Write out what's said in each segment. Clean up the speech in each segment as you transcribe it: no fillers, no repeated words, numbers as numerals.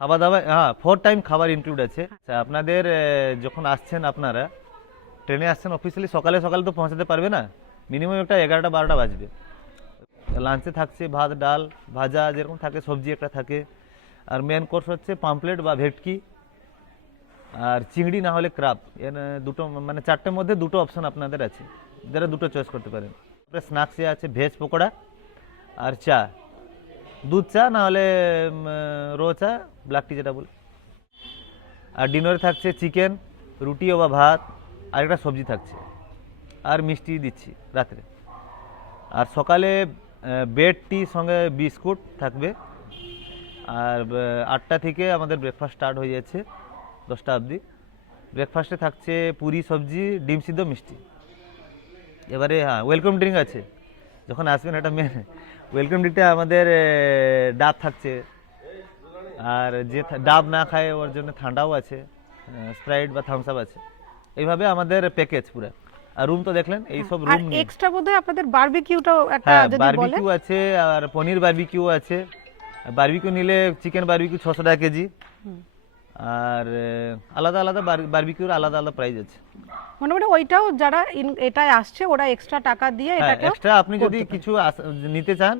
খাওয়া দাওয়া, হ্যাঁ 4 টাইম খাবার ইনক্লুড আছে। আচ্ছা, আপনাদের যখন আসছেন, আপনারা ট্রেনে আসছেন অফিসিয়ালি সকালে সকালে তো পৌঁছাতে পারবে না, মিনিমাম একটা 11টা 12টা বাজবে। লাঞ্চে থাকছে ভাত ডাল ভাজা যেরকম থাকে, সবজি একটা থাকে, আর মেন কোর্স হচ্ছে পাম্পলেট বা ভেটকি, আর চিংড়ি না হলে ক্রাব। এর দুটো মানে 4টের মধ্যে দুটো অপশন আপনাদের আছে, যারা দুটো চয়েস করতে পারেন। স্ন্যাক্সে আছে ভেজ পকোড়া আর চা, দুধ চা না হলে রো চা, ব্ল্যাক টি যেটা বলে। আর ডিনারে থাকছে চিকেন, রুটি বা ভাত, আর একটা সবজি থাকছে, আর মিষ্টি দিচ্ছি রাত্রে। আর সকালে ব্রেড টি সঙ্গে বিস্কুট থাকবে। আর 8টা থেকে আমাদের ব্রেকফাস্ট স্টার্ট হয়ে যাচ্ছে 10টা অবধি। ব্রেকফাস্টে থাকছে পুরি সবজি ডিম সিদ্ধ মিষ্টি। এবারে হ্যাঁ, ওয়েলকাম ড্রিঙ্ক আছে যখন আসবেন, এটা মেন ওয়েলকাম ড্রিঙ্কটা আমাদের ডাব থাকছে। আর যে ডাব না খায় ওর জন্য ঠান্ডাও আছে, স্প্রাইট বা থামস আপ আছে। এইভাবে আমাদের প্যাকেজ পুরো। আর রুম তো দেখলেন, এই সব আর রুম নিয়ে। এক্সট্রা বোধহয় আপনাদের বারবিকিউটাও একটা হ্যাঁ, যদি বলেন। বারবিকিউ আছে, আর পনির বারবিকিউ আছে। বারবিকিউ নিলে চিকেন বারবিকিউ 600 টাকা কেজি। আর আলাদা আলাদা বারবিকিউর আলাদা আলাদা প্রাইস আছে। মোটামুটি ওইটাও যারা এটায় আসছে ওরা এক্সট্রা টাকা দিয়ে হ্যাঁ, এটাকে এক্সট্রা আপনি যদি কিছু নিতে চান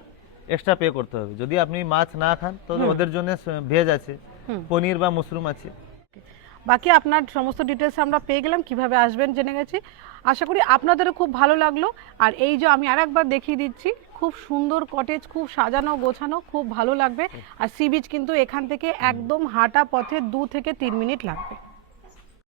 এক্সট্রা পে করতে হবে। যদি আপনি মাছ না খান তো ওদের জন্য ভেজ আছে, পনির বা মাশরুম আছে। বাকি আপনার সমস্ত ডিটেলস আমরা পেয়ে গেলাম, কিভাবে আসবেন জেনে গেছি। আশা করি আপনাদেরও খুব ভালো লাগলো। আর এই যে আমি আরেকবার দেখিয়ে দিচ্ছি, খুব সুন্দর কটেজ, খুব সাজানো গোছানো, খুব ভালো লাগবে। আর সি বিচ কিন্তু এখান থেকে একদম হাঁটা পথে 2 থেকে 3 মিনিট লাগবে।